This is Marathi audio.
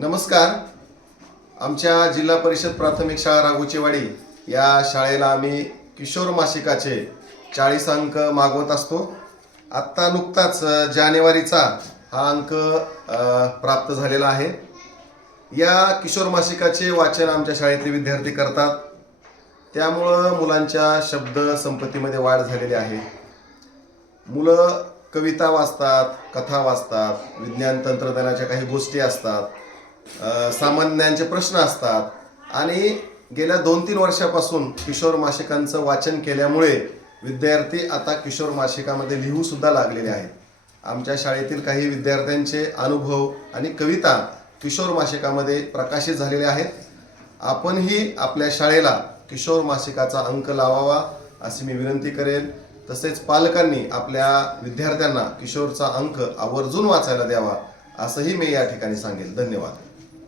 नमस्कार. आमच्या जिल्हा परिषद प्राथमिक शाळा राघोचीवाडी या शाळेला आम्ही किशोर मासिकाचे 40 अंक मागवत असतो. आत्ता नुकताच जानेवारीचा हा अंक प्राप्त झालेला आहे. या किशोर मासिकाचे वाचन आमच्या शाळेतले विद्यार्थी करतात. त्यामुळं मुलांच्या शब्द संपत्तीमध्ये वाढ झालेली आहे. मुलं कविता वाचतात, कथा वाचतात, विज्ञान तंत्रज्ञानाच्या काही गोष्टी असतात, सामान्य ज्ञानाचे प्रश्न असतात आणि गेल्या 2-3 वर्षापासून किशोर मासिकांचं वाचन केल्यामुळे विद्यार्थी आता किशोर मासिकामध्ये लिहू सुद्धा लागलेले आहेत. आमच्या शाळेतील काही विद्यार्थ्यांचे अनुभव आणि कविता किशोर मासिकामध्ये प्रकाशित झालेले आहेत. आपणही आपल्या शाळेला किशोर मासिकाचा अंक लावावा अशी मी विनंती करेन. तसेच पालकांनी आपल्या विद्यार्थ्यांना किशोरचा अंक आवर्जून वाचायला द्यावा असंही मी या ठिकाणी सांगेन. धन्यवाद.